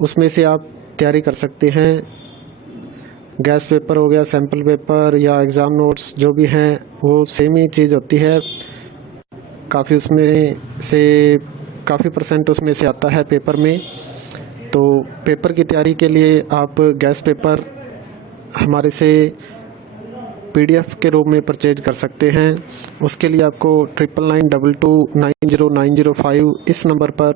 उसमें से आप तैयारी कर सकते हैं। गैस पेपर हो गया, सैम्पल पेपर या एग्ज़ाम नोट्स जो भी हैं वो सेम ही चीज़ होती है। काफ़ी उसमें से काफ़ी परसेंट उसमें से आता है पेपर में। तो पेपर की तैयारी के लिए आप गैस पेपर हमारे से PDF के रूप में परचेज कर सकते हैं। उसके लिए आपको 9992290905 इस नंबर पर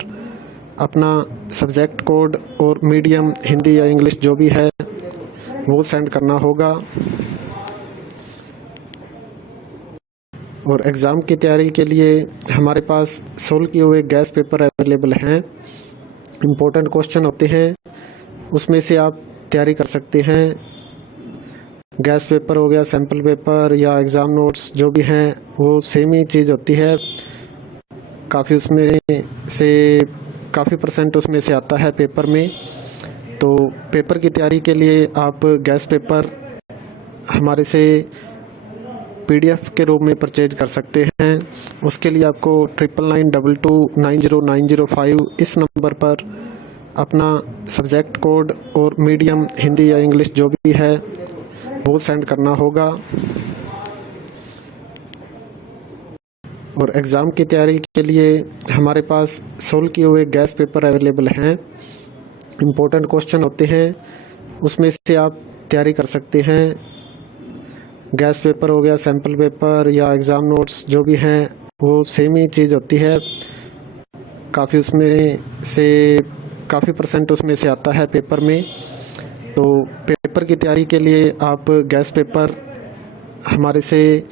अपना सब्जेक्ट कोड और मीडियम हिंदी या इंग्लिश जो भी है वो सेंड करना होगा। और एग्ज़ाम की तैयारी के लिए हमारे पास सोल्व किए हुए गैस पेपर अवेलेबल हैं। इम्पोर्टेंट क्वेश्चन होते हैं, उसमें से आप तैयारी कर सकते हैं। गैस पेपर हो गया, सैम्पल पेपर या एग्ज़ाम नोट्स जो भी हैं वो सेम ही चीज़ होती है। काफ़ी उसमें से काफ़ी परसेंट उसमें से आता है पेपर में। तो पेपर की तैयारी के लिए आप गैस पेपर हमारे से PDF के रूप में परचेज कर सकते हैं। उसके लिए आपको 9992290905 इस नंबर पर अपना सब्जेक्ट कोड और मीडियम हिंदी या इंग्लिश जो भी है वो सेंड करना होगा। और एग्ज़ाम की तैयारी के लिए हमारे पास सोल्व किए हुए गैस पेपर अवेलेबल हैं। इम्पोर्टेंट क्वेश्चन होते हैं, उसमें से आप तैयारी कर सकते हैं। गैस पेपर हो गया, सैम्पल पेपर या एग्ज़ाम नोट्स जो भी हैं वो सेम ही चीज़ होती है। काफ़ी उसमें से काफ़ी परसेंट उसमें से आता है पेपर में। तो पेपर की तैयारी के लिए आप गैस पेपर हमारे से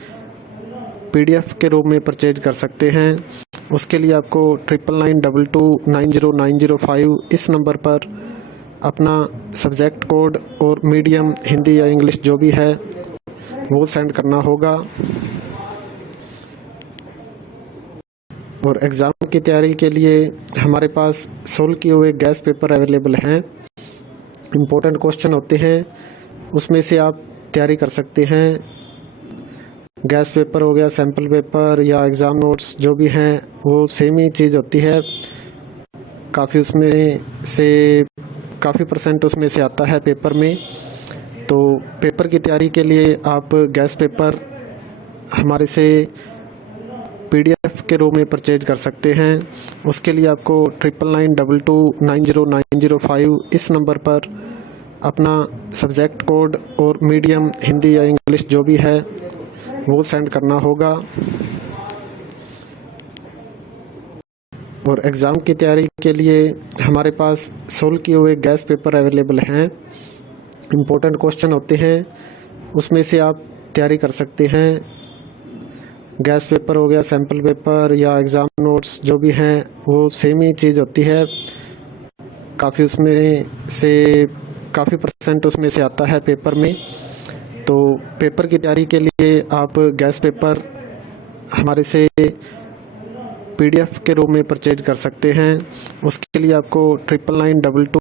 PDF के रूप में परचेज कर सकते हैं। उसके लिए आपको 9992290905 इस नंबर पर अपना सब्जेक्ट कोड और मीडियम हिंदी या इंग्लिश जो भी है वो सेंड करना होगा। और एग्ज़ाम की तैयारी के लिए हमारे पास सोल्व किए हुए गैस पेपर अवेलेबल हैं। इम्पोर्टेंट क्वेश्चन होते हैं, उसमें से आप तैयारी कर सकते हैं। गैस पेपर हो गया, सैम्पल पेपर या एग्ज़ाम नोट्स जो भी हैं वो सेम ही चीज़ होती है। काफ़ी उसमें से काफ़ी परसेंट उसमें से आता है पेपर में। तो पेपर की तैयारी के लिए आप गैस पेपर हमारे से PDF के रूप में परचेज कर सकते हैं। उसके लिए आपको 9992290905 इस नंबर पर अपना सब्जेक्ट कोड और मीडियम हिंदी या इंग्लिश जो भी है वो सेंड करना होगा। और एग्ज़ाम की तैयारी के लिए हमारे पास सोल्व किए हुए गैस पेपर अवेलेबल हैं। इम्पोर्टेंट क्वेश्चन होते हैं, उसमें से आप तैयारी कर सकते हैं। गैस पेपर हो गया, सैम्पल पेपर या एग्ज़ाम नोट्स जो भी हैं वो सेम ही चीज़ होती है। काफ़ी उसमें से काफ़ी परसेंट उसमें से आता है पेपर में। तो पेपर की तैयारी के लिए आप गैस पेपर हमारे से PDF के रूप में परचेज कर सकते हैं। उसके लिए आपको 9992290905